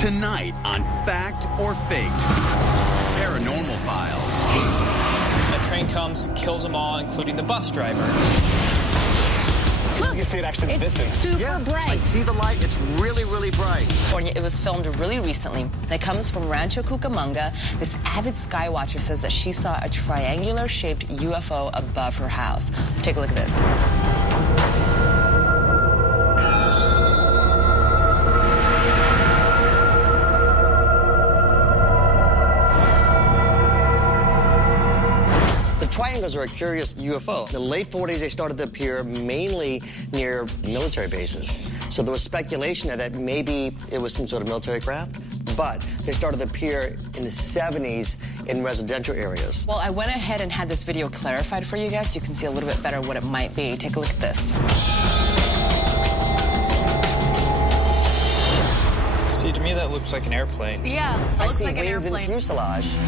Tonight on Fact or Faked, Paranormal Files. A train comes, kills them all, including the bus driver. Look, you can see it actually in the distance. Super bright. I see the light. It's really, really bright. It was filmed really recently. And it comes from Rancho Cucamonga. This avid sky watcher says that she saw a triangular-shaped UFO above her house. Take a look at this. Triangles are a curious UFO. In the late 40s, they started to appear mainly near military bases. So there was speculation that maybe it was some sort of military craft, but they started to appear in the 70s in residential areas. Well, I went ahead and had this video clarified for you guys so you can see a little bit better what it might be. Take a look at this. See, to me, that looks like an airplane. Yeah, it looks like an airplane. I see wings and fuselage.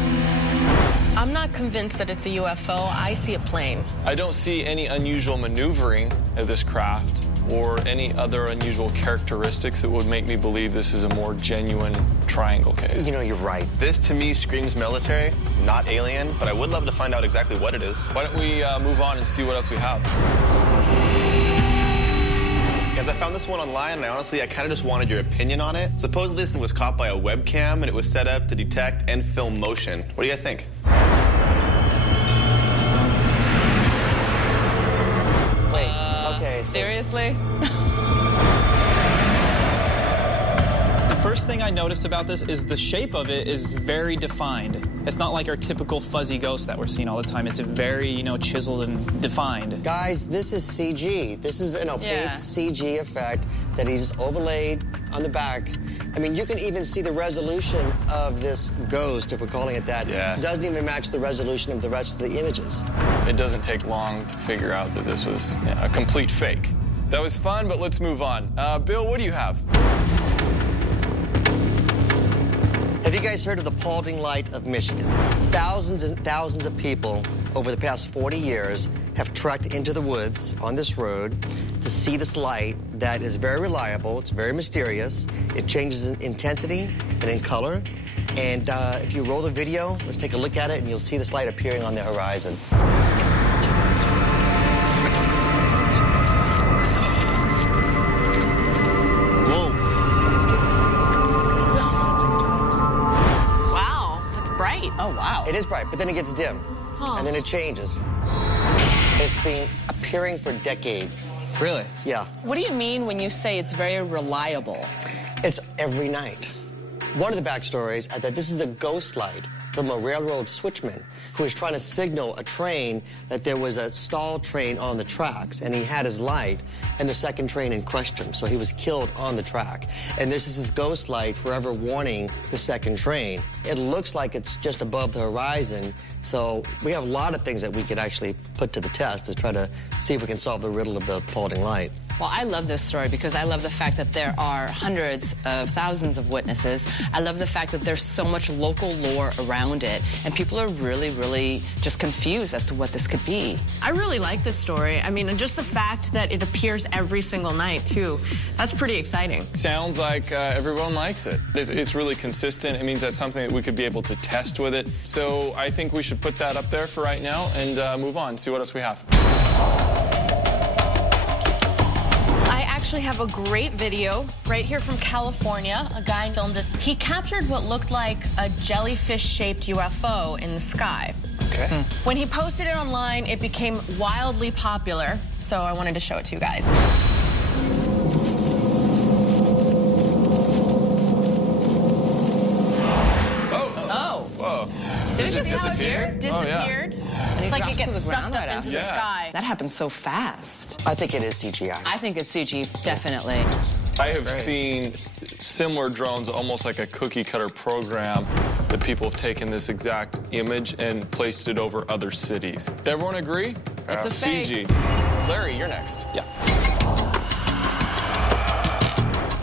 I'm not convinced that it's a UFO. I see a plane. I don't see any unusual maneuvering of this craft or any other unusual characteristics that would make me believe this is a more genuine triangle case. You know, you're right. This, to me, screams military, not alien, but I would love to find out exactly what it is. Why don't we move on and see what else we have? Guys, I found this one online, and I kind of just wanted your opinion on it. Supposedly, this was caught by a webcam, and it was set up to detect and film motion. What do you guys think? Seriously? The first thing I noticed about this is the shape of it is very defined. It's not like our typical fuzzy ghost that we're seeing all the time. It's very, you know, chiseled and defined. Guys, this is CG. This is an opaque CG effect that he just overlaid on the back. I mean, you can even see the resolution of this ghost, if we're calling it that. Yeah. It doesn't even match the resolution of the rest of the images. It doesn't take long to figure out that this was a complete fake. That was fun, but let's move on. Bill, what do you have? Have you guys heard of the Paulding Light of Michigan? Thousands and thousands of people over the past 40 years have trekked into the woods on this road to see this light that is very reliable. It's very mysterious. It changes in intensity and in color. And if you roll the video, let's take a look at it, and you'll see this light appearing on the horizon. Oh, wow. It is bright, but then it gets dim, and then it changes. It's been appearing for decades. Really? Yeah. What do you mean when you say it's very reliable? It's every night. One of the backstories is that this is a ghost light from a railroad switchman who was trying to signal a train that there was a stalled train on the tracks, and he had his light, and the second train crushed him, so he was killed on the track. And this is his ghost light forever warning the second train. It looks like it's just above the horizon, so we have a lot of things that we could actually put to the test to try to see if we can solve the riddle of the Paulding Light. Well, I love this story because I love the fact that there are hundreds of thousands of witnesses. I love the fact that there's so much local lore around it, and people are really just confused as to what this could be. I really like this story. I mean, and just the fact that it appears every single night, too. That's pretty exciting. Sounds like everyone likes it. It's really consistent. It means that's something that we could be able to test with it. So I think we should put that up there for right now and move on, see what else we have. I actually have a great video right here from California. A guy filmed it. He captured what looked like a jellyfish-shaped UFO in the sky. Okay. When he posted it online, it became wildly popular, so I wanted to show it to you guys. Did it just disappear? Disappeared. It's like it gets sucked up into the sky. That happens so fast. I think it is CGI. I think it's CG, definitely. I have seen similar drones, almost like a cookie-cutter program, that people have taken this exact image and placed it over other cities. Everyone agree? It's a fake. CG. Larry, you're next. Yeah.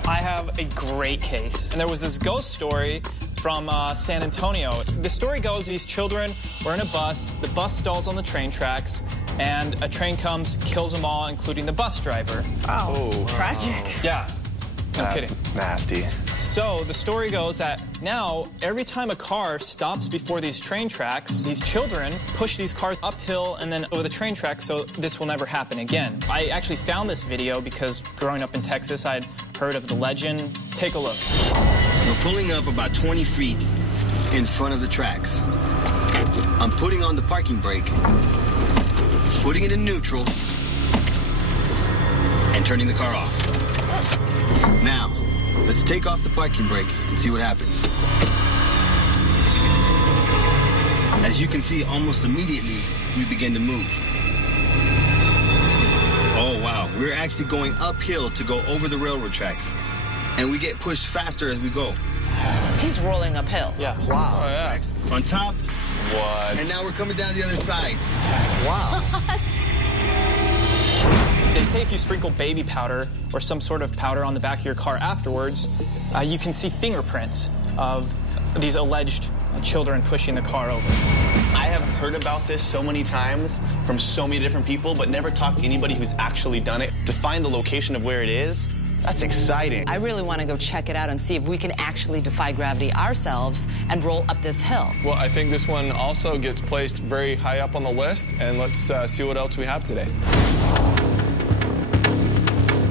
I have a great case. And there was this ghost story from San Antonio. The story goes, these children were in a bus, the bus stalls on the train tracks, and a train comes, kills them all, including the bus driver. Oh, tragic. Yeah. No kidding. Nasty. So the story goes that now, every time a car stops before these train tracks, these children push these cars uphill and then over the train tracks, so this will never happen again. I actually found this video because growing up in Texas, I'd heard of the legend. Take a look. We're pulling up about 20 feet in front of the tracks. I'm putting on the parking brake, putting it in neutral, and turning the car off. Now, let's take off the parking brake and see what happens. As you can see, almost immediately, we begin to move. Oh, wow. We're actually going uphill to go over the railroad tracks. And we get pushed faster as we go. He's rolling uphill. Yeah. Wow. Oh, yeah. On top, What? and now we're coming down the other side. Wow. They say if you sprinkle baby powder or some sort of powder on the back of your car afterwards, you can see fingerprints of these alleged children pushing the car over. I have heard about this so many times from so many different people, but never talked to anybody who's actually done it. To find the location of where it is, that's exciting. I really want to go check it out and see if we can actually defy gravity ourselves and roll up this hill. Well, I think this one also gets placed very high up on the list, and let's see what else we have today.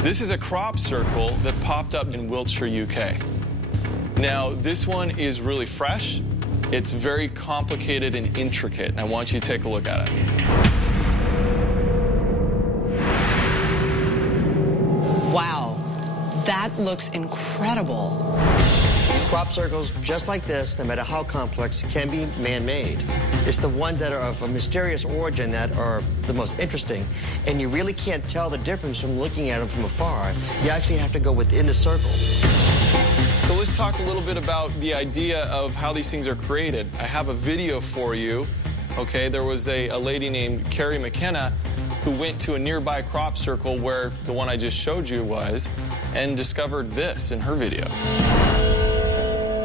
This is a crop circle that popped up in Wiltshire, UK. Now, this one is really fresh. It's very complicated and intricate, and I want you to take a look at it. Wow, that looks incredible. Crop circles just like this, no matter how complex, can be man-made. It's the ones that are of a mysterious origin that are the most interesting, and you really can't tell the difference from looking at them from afar. You actually have to go within the circle. So let's talk a little bit about the idea of how these things are created. I have a video for you. Okay, there was a lady named Carrie McKenna who went to a nearby crop circle where the one I just showed you was and discovered this in her video.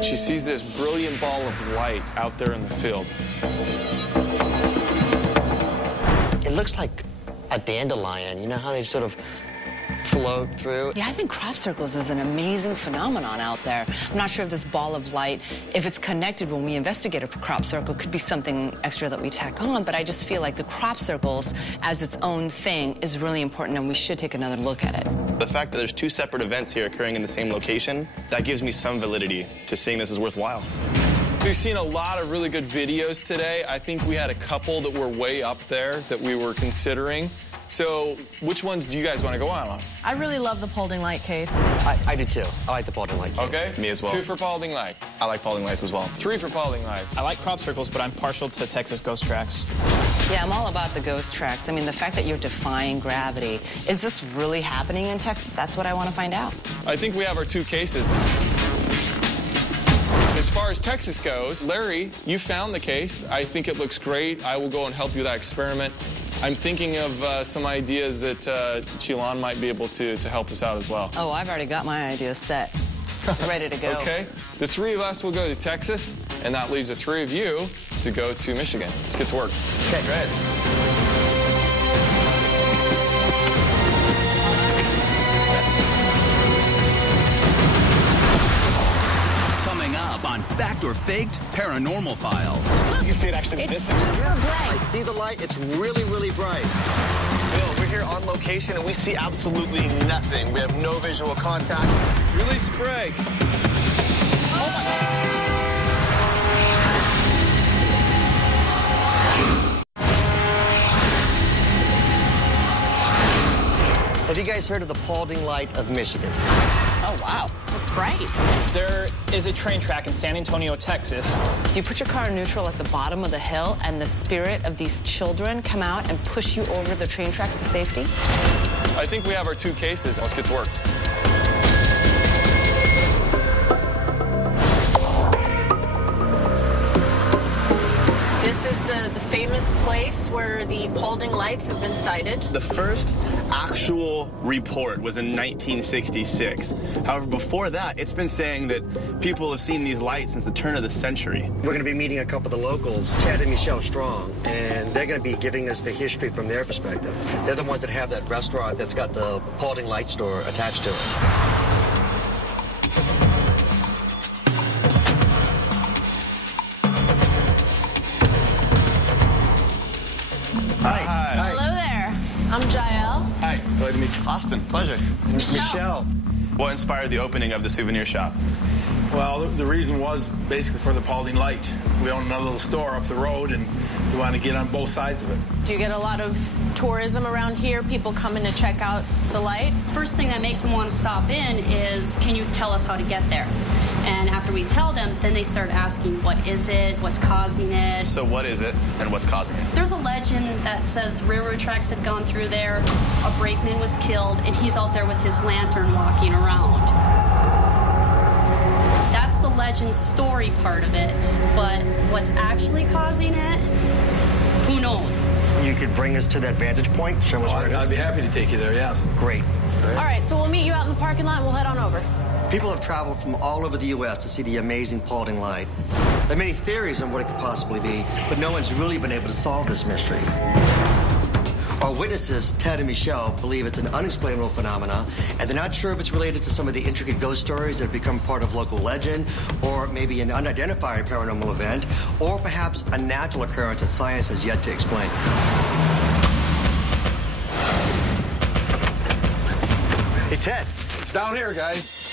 She sees this brilliant ball of light out there in the field. It looks like a dandelion. You know how they sort of float through? Yeah, I think crop circles is an amazing phenomenon out there. I'm not sure if this ball of light, if it's connected when we investigate a crop circle, could be something extra that we tack on, but I just feel like the crop circles as its own thing is really important, and we should take another look at it. The fact that there's two separate events here occurring in the same location, that gives me some validity to seeing this as worthwhile. We've seen a lot of really good videos today. I think we had a couple that were way up there that we were considering. So which ones do you guys want to go on? I really love the Paulding light case. I do too. I like the Paulding light case. Okay. Me as well. 2 for Paulding lights. I like Paulding lights as well. 3 for Paulding lights. I like crop circles, but I'm partial to Texas ghost tracks. Yeah, I'm all about the ghost tracks. I mean, the fact that you're defying gravity, is this really happening in Texas? That's what I want to find out. I think we have our 2 cases. As far as Texas goes, Larry, you found the case. I think it looks great. I will go and help you with that experiment. I'm thinking of some ideas that Chilan might be able to help us out as well. Oh, I've already got my ideas set. Ready to go. Okay. The 3 of us will go to Texas, and that leaves the 3 of you to go to Michigan. Let's get to work. Okay, great. Coming up on Fact or Faked Paranormal Files. You can see it actually in the distance. I see the light. It's really, really bright. Bill, we're here on location, and we see absolutely nothing. We have no visual contact. Release the brake. Have you guys heard of the Paulding Light of Michigan? Oh, wow. It's bright. There is a train track in San Antonio, Texas. You put your car in neutral at the bottom of the hill, and the spirit of these children come out and push you over the train tracks to safety? I think we have our 2 cases. Let's get to work. This is the famous place where the Paulding lights have been sighted. The first actual report was in 1966. However, before that, it's been saying that people have seen these lights since the turn of the century. We're going to be meeting a couple of the locals, Ted and Michelle Strong, and they're going to be giving us the history from their perspective. They're the ones that have that restaurant that's got the Paulding Light store attached to it. Austin, pleasure. Michelle. What inspired the opening of the souvenir shop? Well, the reason was basically for the Paulding light. We own another little store up the road, and we want to get on both sides of it. Do you get a lot of tourism around here, people coming to check out the light? First thing that makes them want to stop in is, can you tell us how to get there? And after we tell them, then they start asking, what is it? What's causing it? So what is it, and what's causing it? There's a legend that says railroad tracks had gone through there, a brakeman was killed, and he's out there with his lantern walking around. That's the legend story part of it, but what's actually causing it, who knows? You could bring us to that vantage point, show us where it is. I'd be happy to take you there, yes. Great. All right, so we'll meet you out in the parking lot and we'll head on over. People have traveled from all over the U.S. to see the amazing Paulding light. There are many theories on what it could possibly be, but no one's really been able to solve this mystery. Our witnesses, Ted and Michelle, believe it's an unexplainable phenomena, and they're not sure if it's related to some of the intricate ghost stories that have become part of local legend, or maybe an unidentified paranormal event, or perhaps a natural occurrence that science has yet to explain. Hey, Ted. It's down here, guys.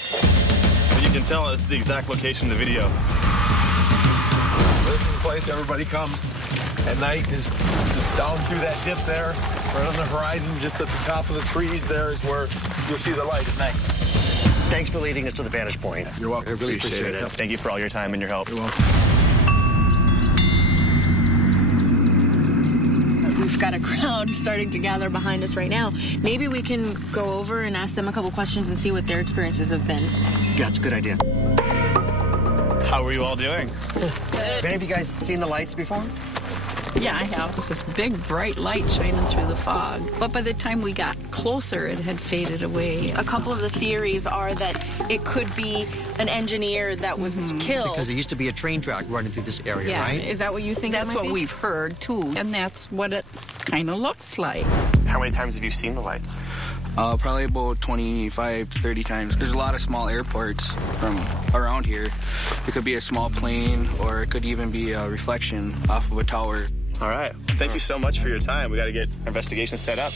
You can tell this is the exact location of the video. This is the place everybody comes at night, is just down through that dip there, right on the horizon, just at the top of the trees there is where you'll see the light at night. Thanks for leading us to the vantage point. You're welcome. I really appreciate it. Thank you for all your time and your help. You're welcome. We've got a crowd starting to gather behind us right now. Maybe we can go over and ask them a couple questions and see what their experiences have been. Yeah, it's a good idea. How are you all doing? Have any of you guys seen the lights before? Yeah, I have. It was this big, bright light shining through the fog. But by the time we got closer, it had faded away. A couple of the theories are that it could be an engineer that was killed. Because there used to be a train track running through this area, Yeah. right? Is that what you think? That's it might what be? we've heard, too. And that's what it kind of looks like. How many times have you seen the lights? Probably about 25 to 30 times. There's a lot of small airports from around here. It could be a small plane, or it could even be a reflection off of a tower. All right. Thank you so much for your time. We got to get our investigation set up.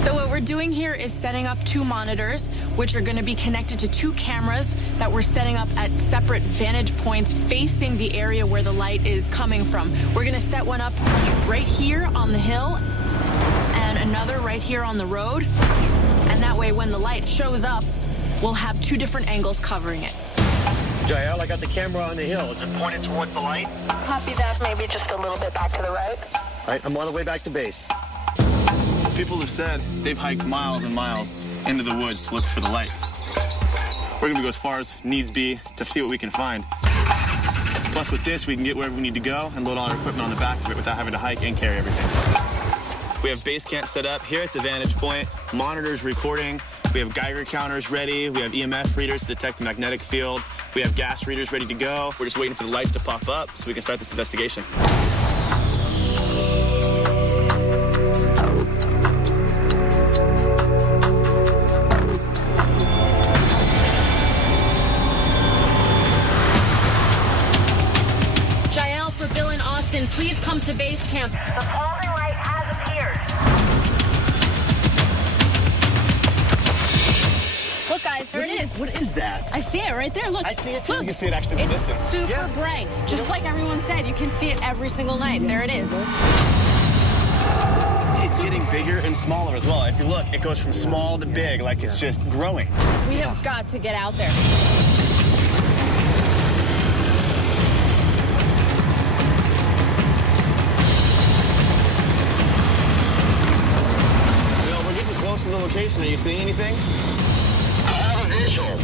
So what we're doing here is setting up 2 monitors, which are going to be connected to 2 cameras that we're setting up at separate vantage points facing the area where the light is coming from. We're going to set one up right here on the hill and another right here on the road. And that way, when the light shows up, we'll have 2 different angles covering it. Jael, I got the camera on the hill. Is it pointed towards the light? Copy that. Maybe just a little bit back to the right. All right, I'm on the way back to base. People have said they've hiked miles and miles into the woods to look for the lights. We're going to go as far as needs be to see what we can find. Plus, with this, we can get wherever we need to go and load all our equipment on the back of it without having to hike and carry everything. We have base camp set up here at the vantage point, monitors recording. We have Geiger counters ready. We have EMF readers to detect the magnetic field. We have gas readers ready to go. We're just waiting for the lights to pop up so we can start this investigation. Jael, for Bill and Austin, please come to base camp. The Paulding light has appeared. Look, guys, there it is. What is that? I see it right there. Look. I see it too. Look. You can see it actually in the It's distance. super bright. Just like everyone said, you can see it every single night. There it is. It's getting bigger and smaller as well. If you look, it goes from small to big, like it's just growing. We have got to get out there. Bill, we're getting close to the location. Are you seeing anything? I have a visual.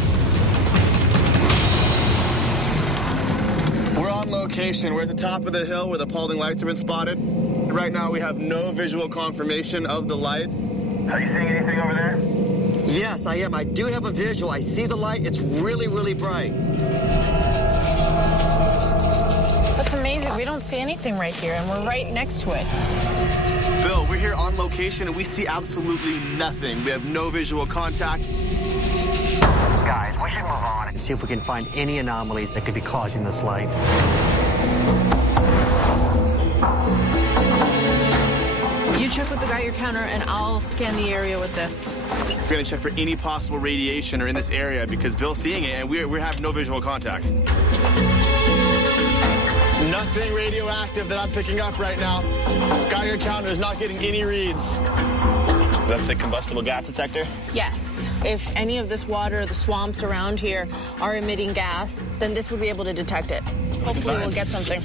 We're on location. We're at the top of the hill where the Paulding lights have been spotted. Right now, we have no visual confirmation of the light. Are you seeing anything over there? Yes, I am. I do have a visual. I see the light. It's really, really bright. That's amazing. We don't see anything right here, and we're right next to it. Bill, we're here on location, and we see absolutely nothing. We have no visual contact. Guys, we should move on and see if we can find any anomalies that could be causing this light. You check with the Geiger counter, and I'll scan the area with this. We're gonna check for any possible radiation or in this area because Bill's seeing it and we have no visual contact. Nothing radioactive that I'm picking up right now. Geiger counter is not getting any reads. That's the combustible gas detector? Yes. If any of this water, the swamps around here, are emitting gas, then this would be able to detect it. Hopefully we'll get something.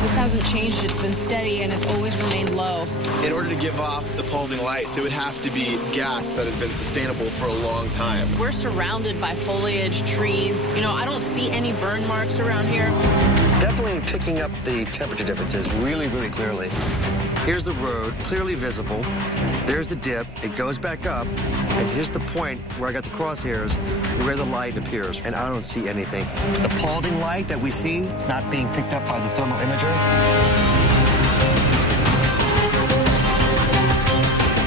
This hasn't changed. It's been steady, and it's always remained low. In order to give off the pulsing lights, it would have to be gas that has been sustainable for a long time. We're surrounded by foliage, trees. You know, I don't see any burn marks around here. It's definitely picking up the temperature differences really, really clearly. Here's the road, clearly visible. There's the dip. It goes back up. And here's the point where I got the crosshairs, where the light appears. And I don't see anything. The Paulding light that we see, it's not being picked up by the thermal imager.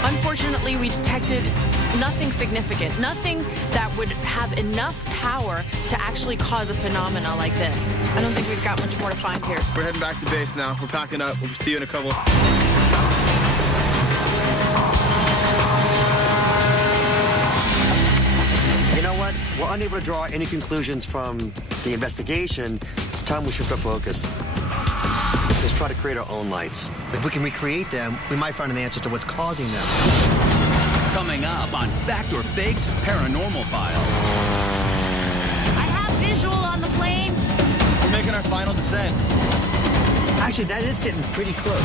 Unfortunately, we detected nothing significant, nothing that would have enough power to actually cause a phenomena like this. I don't think we've got much more to find here. We're heading back to base now. We're packing up. We'll see you in a couple. You know what? We're unable to draw any conclusions from the investigation. It's time we shift our focus. Let's try to create our own lights. If we can recreate them, we might find an answer to what's causing them. Coming up on Fact or Faked Paranormal Files. I have visual on the plane. We're making our final descent. Actually, that is getting pretty close.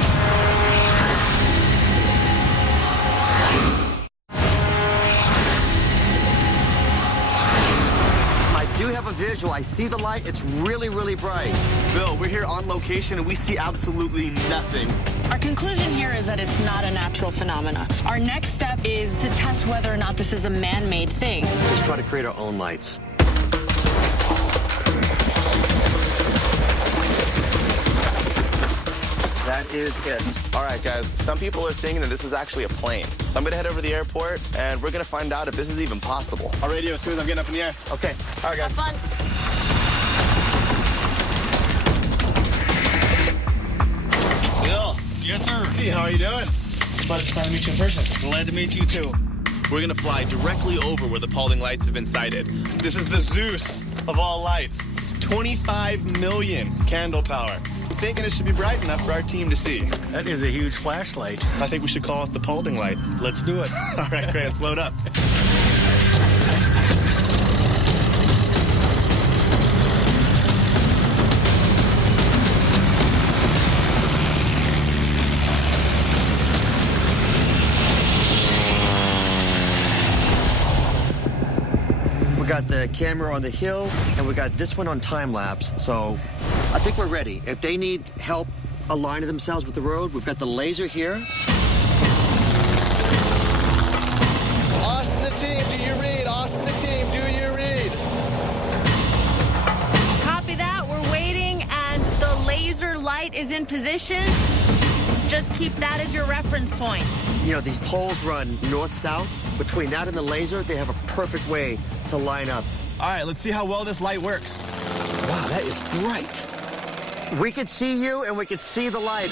I do have a visual. I see the light. It's really, really bright. Bill, we're here on location and we see absolutely nothing. Our conclusion here is that it's not a natural phenomena. Our next step is to test whether or not this is a man-made thing. Let's try to create our own lights. That is it. All right, guys, some people are thinking that this is actually a plane. So I'm gonna head over to the airport and we're gonna find out if this is even possible. I'll radio as soon as I'm getting up in the air. Okay. All right, guys. Have fun. Bill. Yes, sir. Hey, how are you doing? But it's fun to meet you in person. Glad to meet you, too. We're gonna fly directly over where the Paulding lights have been sighted. This is the Zeus of all lights. 25 million candle power. Thinking it should be bright enough for our team to see. That is a huge flashlight. I think we should call it the Paulding light. Let's do it. All right, great, let's load up. We got the camera on the hill, and we got this one on time-lapse, so I think we're ready. If they need help aligning themselves with the road, we've got the laser here. Austin the team, do you read? Austin the team, do you read? Copy that. We're waiting, and the laser light is in position. Just keep that as your reference point. You know, these poles run north-south. Between that and the laser, they have a perfect way to line up. All right, let's see how well this light works. Wow, that is bright. We could see you, and we could see the light.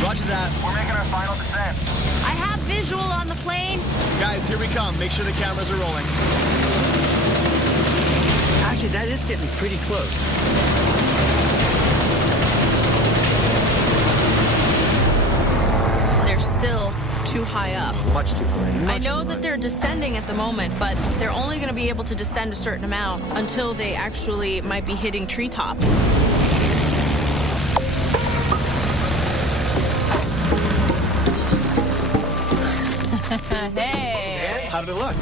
Roger that. We're making our final descent. I have visual on the plane. Guys, here we come. Make sure the cameras are rolling. Actually, that is getting pretty close. They're still too high up. Much too high. I know that they're descending at the moment, but they're only going to be able to descend a certain amount until they actually might be hitting treetops. Hey! How did it look?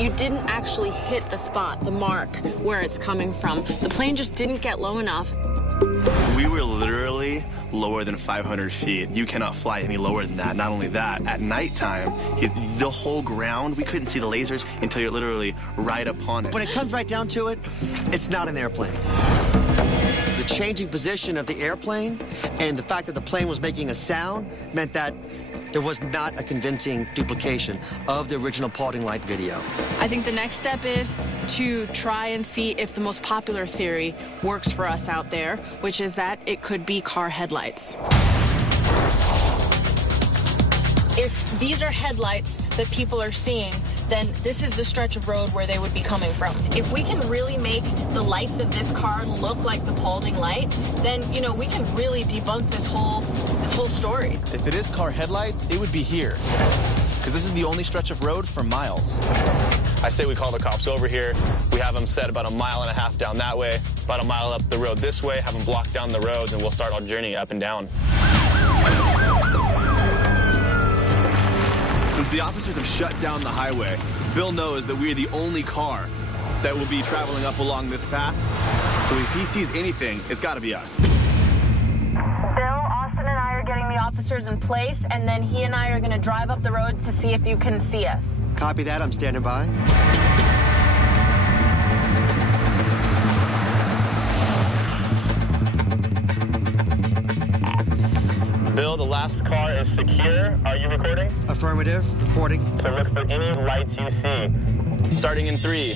You didn't actually hit the spot, the mark, where it's coming from. The plane just didn't get low enough. We were literally lower than 500 feet. You cannot fly any lower than that. Not only that, at nighttime, the whole ground, we couldn't see the lasers until you're literally right upon it. When it comes right down to it, it's not an airplane. The changing position of the airplane and the fact that the plane was making a sound meant that there was not a convincing duplication of the original Paulding light video. I think the next step is to try and see if the most popular theory works for us out there, which is that it could be car headlights. If these are headlights that people are seeing, then this is the stretch of road where they would be coming from. If we can really make the lights of this car look like the Paulding light, then, you know, we can really debunk this whole story. If it is car headlights, it would be here, because this is the only stretch of road for miles. I say we call the cops over here. We have them set about 1.5 miles down that way, about 1 mile up the road this way, have them block down the roads, and we'll start our journey up and down. Since the officers have shut down the highway, Bill knows that we are the only car that will be traveling up along this path. So if he sees anything, it's got to be us. Bill, Austin and I are getting the officers in place, and then he and I are going to drive up the road to see if you can see us. Copy that. I'm standing by. Bill, the last car is secure. Are you recording? Affirmative. Recording. So look for any lights you see. Starting in 3,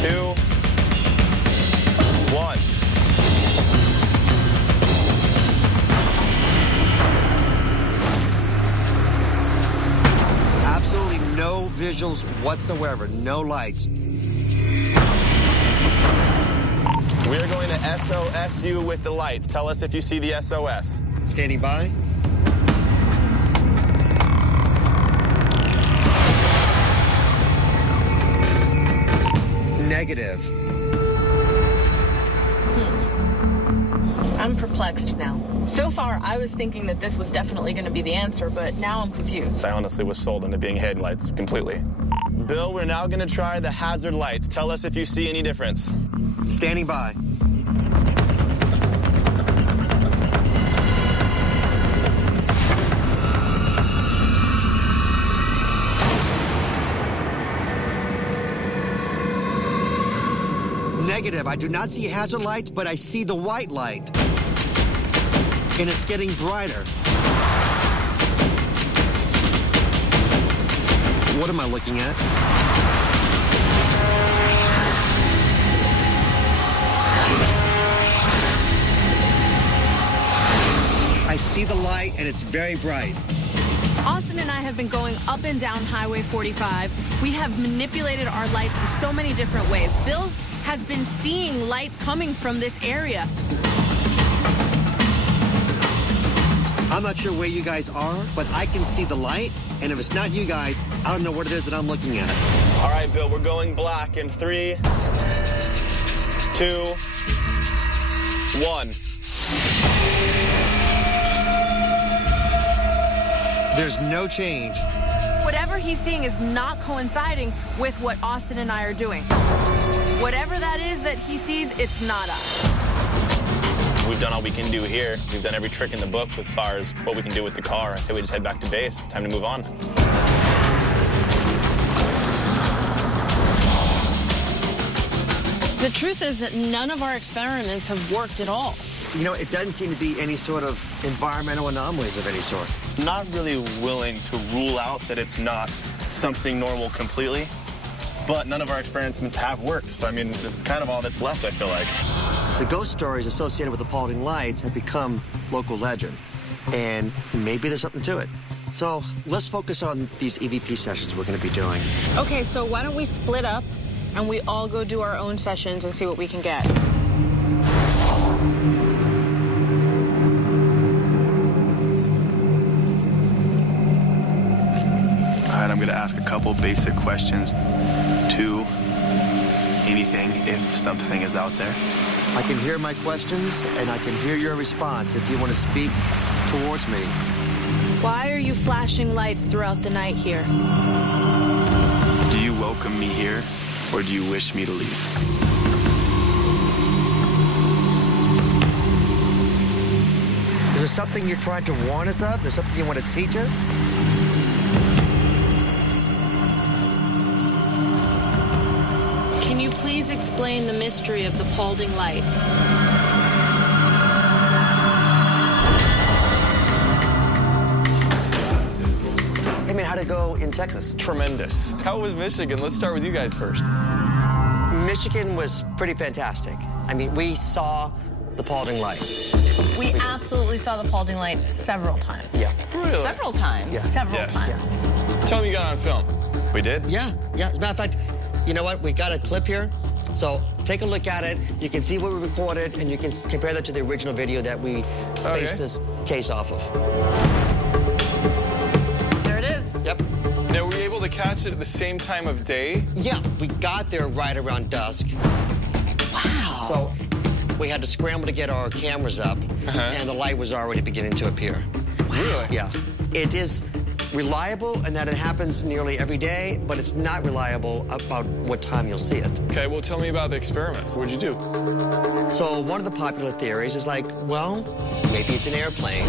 2, 1. Absolutely no visuals whatsoever. No lights. We are going to SOS you with the lights. Tell us if you see the SOS. Standing by. Negative. I'm perplexed now. So far, I was thinking that this was definitely going to be the answer, but now I'm confused. I honestly was sold into being headlights completely. Bill, we're now going to try the hazard lights. Tell us if you see any difference. Standing by. Negative. I do not see hazard lights, but I see the white light. And it's getting brighter. What am I looking at? I see the light, and it's very bright. Austin and I have been going up and down Highway 45. We have manipulated our lights in so many different ways. Bill has been seeing light coming from this area. I'm not sure where you guys are, but I can see the light, and if it's not you guys, I don't know what it is that I'm looking at. All right, Bill, we're going black in 3, 2, 1. There's no change. Whatever he's seeing is not coinciding with what Austin and I are doing. Whatever that is that he sees, it's not us. We've done all we can do here. We've done every trick in the book as far as what we can do with the car. I say we just head back to base. Time to move on. The truth is that none of our experiments have worked at all. You know, it doesn't seem to be any sort of environmental anomalies of any sort. Not really willing to rule out that it's not something normal completely, but none of our experiments have worked. So, I mean, this is kind of all that's left, I feel like. The ghost stories associated with the Paulding lights have become local legend, and maybe there's something to it. So let's focus on these EVP sessions we're going to be doing. Okay, so why don't we split up and we all go do our own sessions and see what we can get. All right, I'm going to ask a couple basic questions to anything if something is out there. I can hear my questions, and I can hear your response if you want to speak towards me. Why are you flashing lights throughout the night here? Do you welcome me here, or do you wish me to leave? Is there something you're trying to warn us of? Is there something you want to teach us? Can Can you please explain the mystery of the Paulding light? Hey man, how'd it go in Texas? Tremendous. How was Michigan? Let's start with you guys first. Michigan was pretty fantastic. I mean, we saw the Paulding light. We absolutely saw the Paulding light several times. Yeah. Really? Several times. Yeah. Several times. Tell me you got on film. We did? Yeah. As a matter of fact, you know what? We got a clip here. So take a look at it. You can see what we recorded, and you can compare that to the original video that we based this case off of. There it is. Yep. Now, were you able to catch it at the same time of day? Yeah, we got there right around dusk. Wow. So we had to scramble to get our cameras up, and the light was already beginning to appear. Really? Yeah. It is reliable in that it happens nearly every day, but it's not reliable about what time you'll see it. Okay, well, tell me about the experiments. What'd you do? So one of the popular theories is like, well, maybe it's an airplane.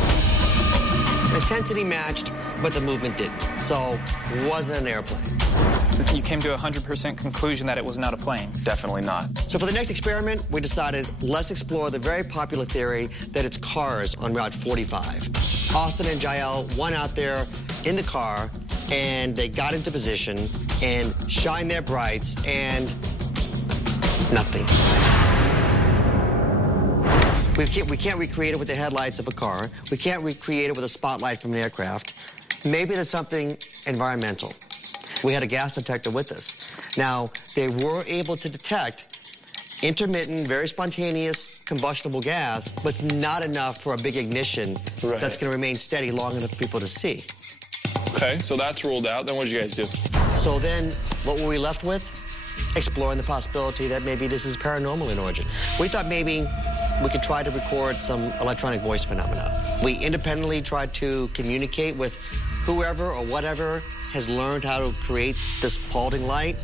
Intensity matched, but the movement didn't. So it wasn't an airplane. You came to a 100% conclusion that it was not a plane. Definitely not. So for the next experiment, we decided let's explore the very popular theory that it's cars on Route 45. Austin and Jael went out there in the car, and they got into position and shined their brights, and nothing. We can't recreate it with the headlights of a car. We can't recreate it with a spotlight from an aircraft. Maybe there's something environmental. We had a gas detector with us. Now, they were able to detect intermittent, very spontaneous combustible gas, but it's not enough for a big ignition that's going to remain steady long enough for people to see. Okay, so that's ruled out. Then what did you guys do? So then, what were we left with? Exploring the possibility that maybe this is paranormal in origin. We thought maybe we could try to record some electronic voice phenomena. We independently tried to communicate with whoever or whatever has learned how to create this Paulding light,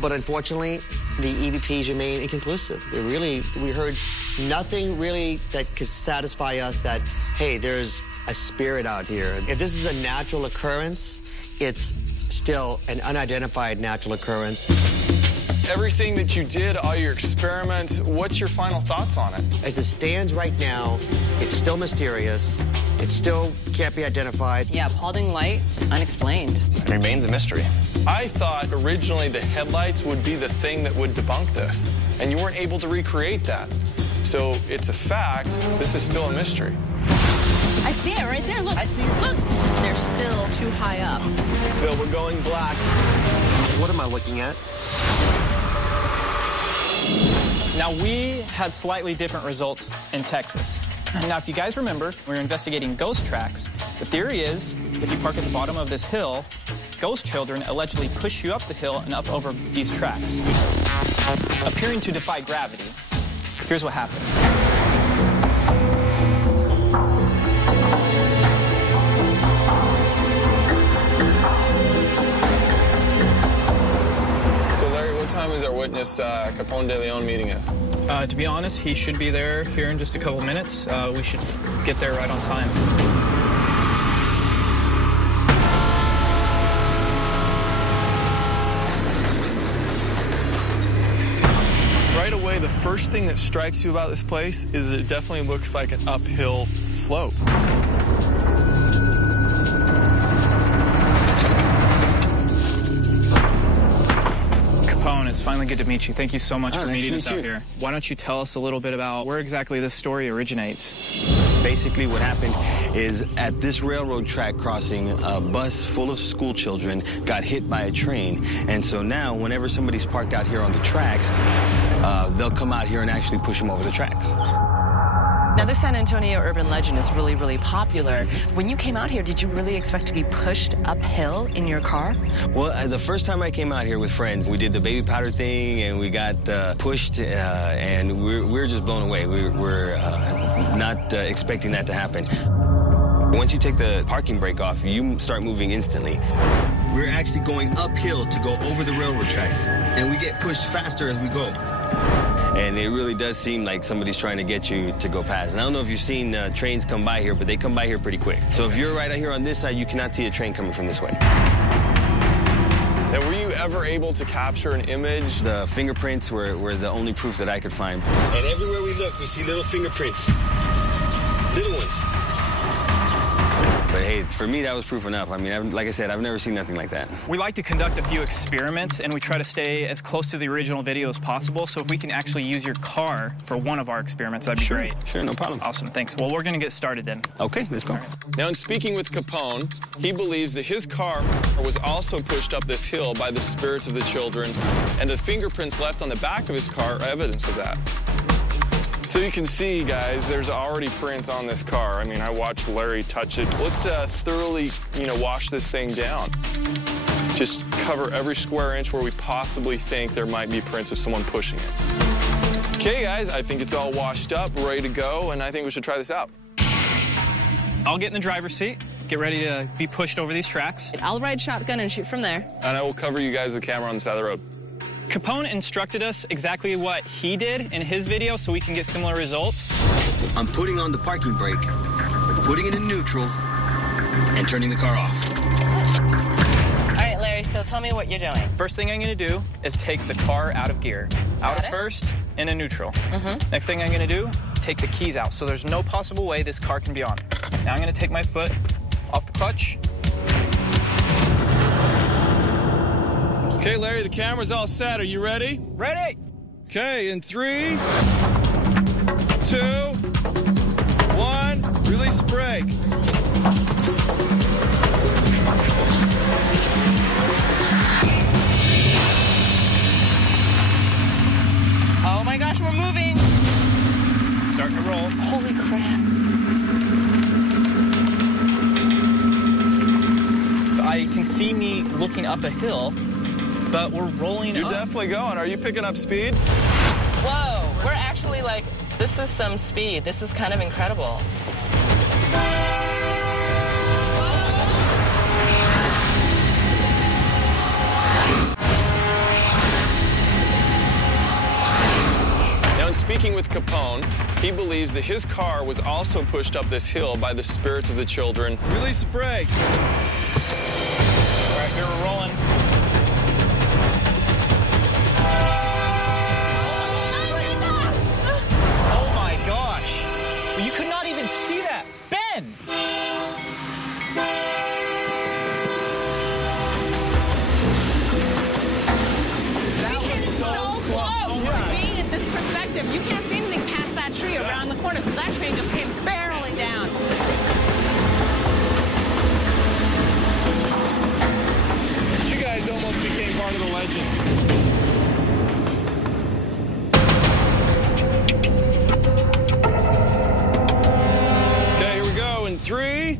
but unfortunately, the EVPs remain inconclusive. We heard nothing really that could satisfy us that, hey, there's a spirit out here. If this is a natural occurrence, it's still an unidentified natural occurrence. Everything that you did, all your experiments, what's your final thoughts on it? As it stands right now, it's still mysterious. It still can't be identified. Yeah, Paulding light, unexplained. It remains a mystery. I thought originally the headlights would be the thing that would debunk this, and you weren't able to recreate that. So it's a fact. This is still a mystery. I see it right there. Look. I see it. Look. They're still too high up. Bill, we're going black. What am I looking at? Now, we had slightly different results in Texas. Now, if you guys remember, we were investigating ghost tracks. The theory is, if you park at the bottom of this hill, ghost children allegedly push you up the hill and up over these tracks, appearing to defy gravity. Here's what happened. What time is our witness Capone de Leon meeting us? To be honest, he should be there here in just a couple minutes. We should get there right on time. Right away, the first thing that strikes you about this place is it definitely looks like an uphill slope. It's finally good to meet you. Thank you so much for meeting us out here. Why don't you tell us a little bit about where exactly this story originates? Basically, what happened is at this railroad track crossing, a bus full of school children got hit by a train. And so now, whenever somebody's parked out here on the tracks, they'll come out here and actually push them over the tracks. Now, this San Antonio urban legend is really, really popular. When you came out here, did you really expect to be pushed uphill in your car? Well, the first time I came out here with friends, we did the baby powder thing, and we got pushed, and we're just blown away. We're not expecting that to happen. Once you take the parking brake off, you start moving instantly. We're actually going uphill to go over the railroad tracks, and we get pushed faster as we go. And it really does seem like somebody's trying to get you to go past. And I don't know if you've seen trains come by here, but they come by here pretty quick. So if you're right out here on this side, you cannot see a train coming from this way. Now, were you ever able to capture an image? The fingerprints were the only proof that I could find. And everywhere we look, we see little fingerprints. Little ones. But hey, for me, that was proof enough. I mean, like I said, I've never seen nothing like that. We like to conduct a few experiments, and we try to stay as close to the original video as possible. So if we can actually use your car for one of our experiments, that'd be great. Sure, no problem. Awesome, thanks. Well, we're gonna get started then. Okay, let's go. Right. Now, in speaking with Capone, he believes that his car was also pushed up this hill by the spirits of the children, and the fingerprints left on the back of his car are evidence of that. So you can see, guys, there's already prints on this car. I mean, I watched Larry touch it. Let's thoroughly, wash this thing down. Just cover every square inch where we possibly think there might be prints of someone pushing it. Okay, guys, I think it's all washed up, ready to go, and I think we should try this out. I'll get in the driver's seat, get ready to be pushed over these tracks. I'll ride shotgun and shoot from there. And I will cover you guys with the camera on the side of the road. Capone instructed us exactly what he did in his video so we can get similar results. I'm putting on the parking brake, putting it in neutral, and turning the car off. All right, Larry, so tell me what you're doing. First thing I'm gonna do is take the car out of gear. Out of first, and in neutral. Next thing I'm gonna do, take the keys out, so there's no possible way this car can be on. Now I'm gonna take my foot off the clutch. Okay, Larry, the camera's all set. Are you ready? Ready! Okay, in 3, 2, 1, release the brake. Oh my gosh, we're moving. Starting to roll. Holy crap. I can see me looking up a hill, but we're rolling You're up. definitely going. Are you picking up speed? Whoa, we're actually like, this is some speed. This is kind of incredible. Now, in speaking with Capone, he believes that his car was also pushed up this hill by the spirits of the children. Release the brake. All right, here we're rolling. Oh my gosh. You could not even see that. Ben! That was so close. Being at this perspective, you can't see anything past that tree around the corner, so that train just came barreling down. You guys almost became part of the legend. Okay, here we go in 3,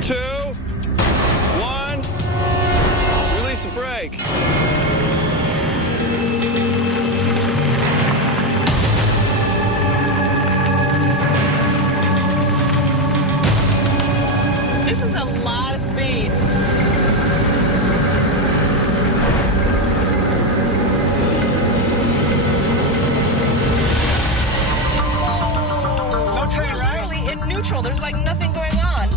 2, 1. Release the brake. This is a lot of speed. No train, We're right? literally in neutral. There's like nothing going on.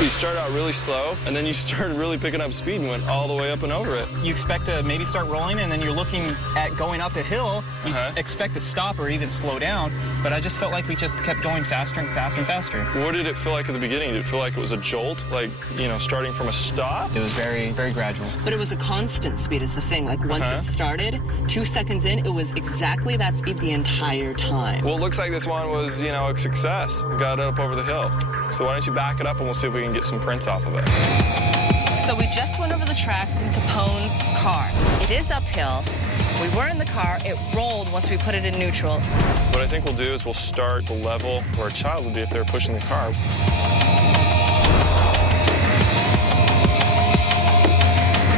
You start out really slow, and then you started really picking up speed and went all the way up and over it. You expect to maybe start rolling, and then you're looking at going up a hill. You expect to stop or even slow down, but I just felt like we just kept going faster and faster and faster. What did it feel like at the beginning? Did it feel like it was a jolt, like, starting from a stop? It was very, very gradual. But it was a constant speed is the thing. Like once it started, 2 seconds in, it was exactly that speed the entire time. Well, it looks like this one was, a success. We got it up over the hill. So why don't you back it up and we'll see if we can get some prints off of it. So we just went over the tracks in Capone's car. It is uphill. We were in the car. It rolled once we put it in neutral. What I think we'll do is we'll start the level where a child would be if they were pushing the car.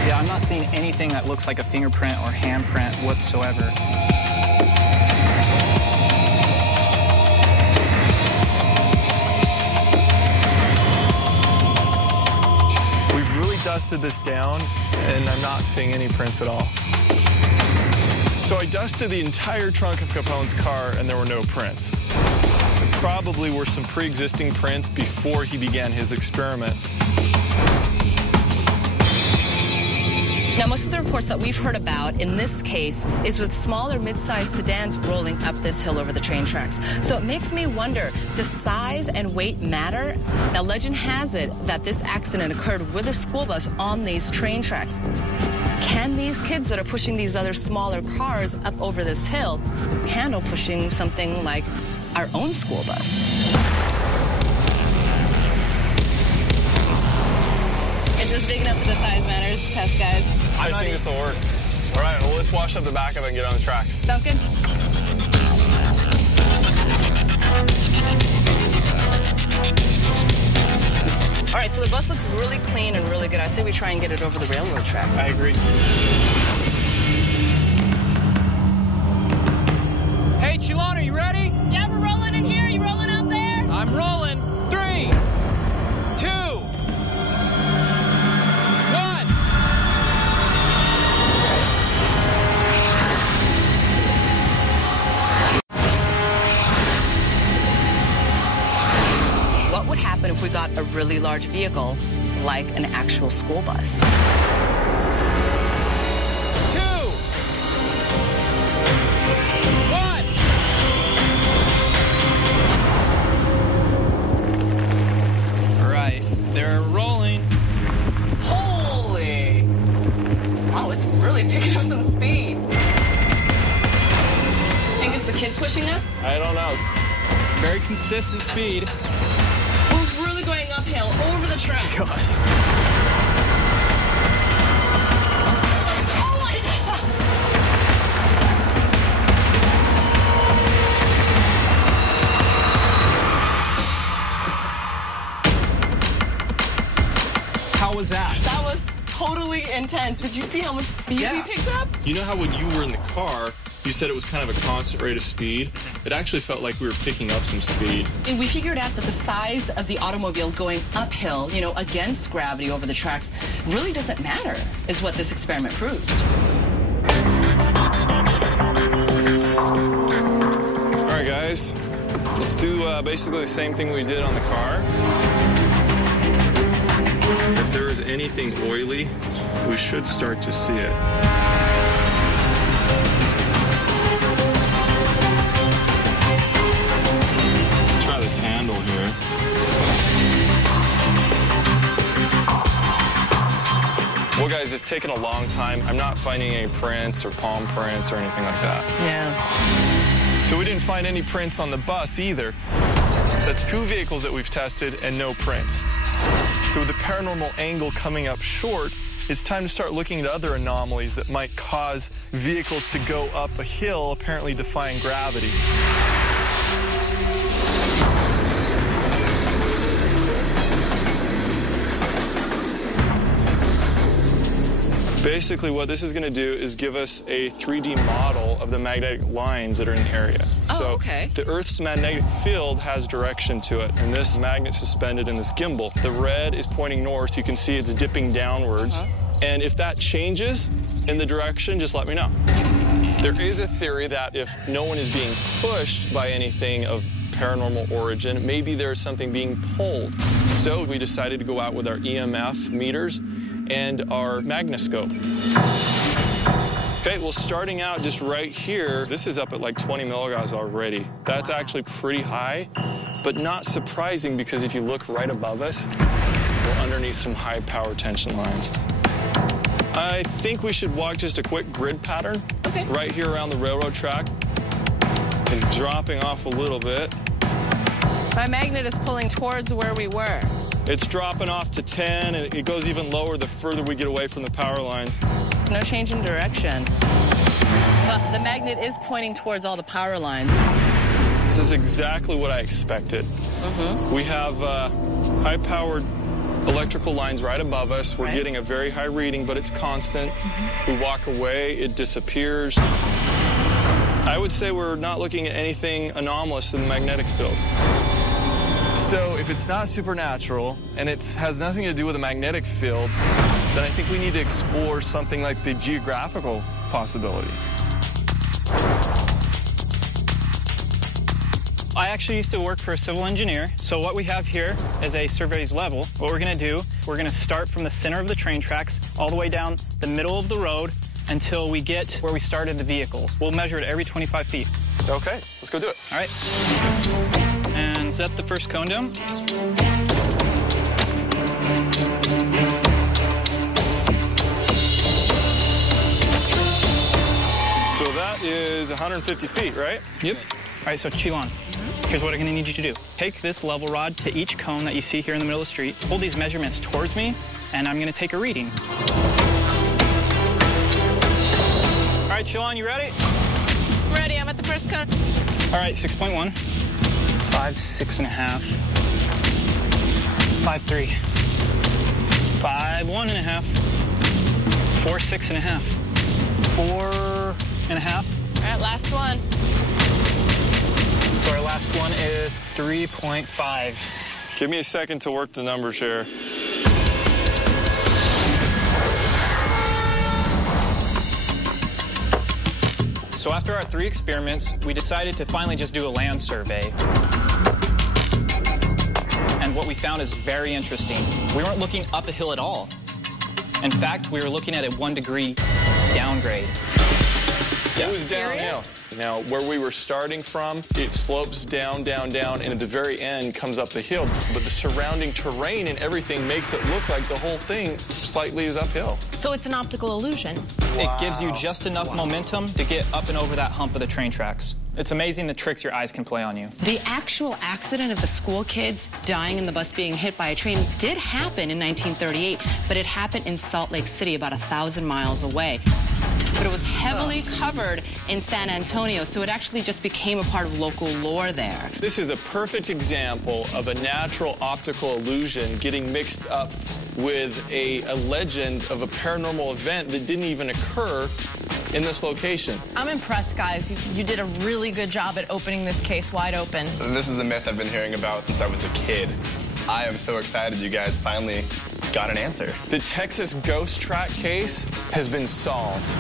Yeah, I'm not seeing anything that looks like a fingerprint or handprint whatsoever. We've really dusted this down, and I'm not seeing any prints at all. So I dusted the entire trunk of Capone's car, and there were no prints. There probably were some pre-existing prints before he began his experiment. Now, most of the reports that we've heard about in this case is with smaller mid-sized sedans rolling up this hill over the train tracks. So it makes me wonder, does size and weight matter? Now, legend has it that this accident occurred with a school bus on these train tracks. Can these kids that are pushing these other smaller cars up over this hill handle pushing something like our own school bus? Is this big enough for the size matters test, guys? I think this will work. All right, well, let's wash up the back of it and get on the tracks. Sounds good. All right, so the bus looks really clean and really good. I say we try and get it over the railroad tracks. I agree. Hey, Chilon, are you ready? Yeah, we're rolling in here. You rolling out there? I'm rolling. 3, 2, 1. What would happen if we got a really large vehicle, like an actual school bus? 2, 1. All right, they're rolling. Holy! Oh, it's really picking up some speed. Think it's the kids pushing us? I don't know. Very consistent speed. We're really going uphill over the track. Gosh. Oh my God! How was that? That was totally intense. Did you see how much speed we picked up? You know how when you were in the car, you said it was kind of a constant rate of speed? It actually felt like we were picking up some speed. And we figured out that the size of the automobile going uphill, you know, against gravity over the tracks, really doesn't matter, is what this experiment proved. All right, guys. Let's do basically the same thing we did on the car. If there is anything oily, we should start to see it. Let's try this handle here. Well, guys, it's taken a long time. I'm not finding any prints or palm prints or anything like that. Yeah. So we didn't find any prints on the bus either. That's 2 vehicles that we've tested and no prints. So with the paranormal angle coming up short, it's time to start looking at other anomalies that might cause vehicles to go up a hill, apparently defying gravity. Basically, what this is going to do is give us a 3D model of the magnetic lines that are in the area. Oh, okay. The Earth's magnetic field has direction to it, and this magnet suspended in this gimbal. The red is pointing north. You can see it's dipping downwards. And if that changes in the direction, just let me know. There is a theory that if no one is being pushed by anything of paranormal origin, maybe there's something being pulled. So we decided to go out with our EMF meters and our magnoscope. Okay, well, starting out just right here, this is up at like 20 milligauss already. That's actually pretty high, but not surprising because if you look right above us, we're underneath some high power tension lines. I think we should walk just a quick grid pattern right here around the railroad track. It's dropping off a little bit. My magnet is pulling towards where we were. It's dropping off to 10, and it goes even lower the further we get away from the power lines. No change in direction. But the magnet is pointing towards all the power lines. This is exactly what I expected. We have high-powered electrical lines right above us. We're getting a very high reading, but it's constant. We walk away, it disappears. I would say we're not looking at anything anomalous in the magnetic field. So if it's not supernatural and it has nothing to do with a magnetic field, then I think we need to explore something like the geographical possibility. I actually used to work for a civil engineer. So what we have here is a survey's level. What we're going to do, we're going to start from the center of the train tracks all the way down the middle of the road until we get where we started the vehicles. We'll measure it every 25 feet. Okay, let's go do it. All right. And set the first cone down. So that is 150 feet, right? Yep. All right, so Chilon, here's what I'm gonna need you to do. Take this level rod to each cone that you see here in the middle of the street, hold these measurements towards me, and I'm gonna take a reading. All right, Chilon, you ready? I'm ready, I'm at the first cone. All right, 6.1, 5, 6.5, 5, 3, 5, 1.5, 4, 6.5, 4.5. All right, last one. So our last one is 3.5. Give me a second to work the numbers here. So after our 3 experiments, we decided to finally just do a land survey. And what we found is very interesting. We weren't looking up a hill at all. In fact, we were looking at a 1-degree downgrade. It was downhill. Now, where we were starting from, it slopes down, down, down, and at the very end comes up the hill. But the surrounding terrain and everything makes it look like the whole thing slightly is uphill. So it's an optical illusion. Wow. It gives you just enough momentum to get up and over that hump of the train tracks. It's amazing the tricks your eyes can play on you. The actual accident of the school kids dying in the bus being hit by a train did happen in 1938, but it happened in Salt Lake City, about 1,000 miles away. But it was heavily covered in San Antonio, so it actually just became a part of local lore there. This is a perfect example of a natural optical illusion getting mixed up with a legend of a paranormal event that didn't even occur in this location. I'm impressed, guys. You did a really good job at opening this case wide open. This is a myth I've been hearing about since I was a kid. I am so excited you guys finally got an answer. The Texas ghost track case has been solved.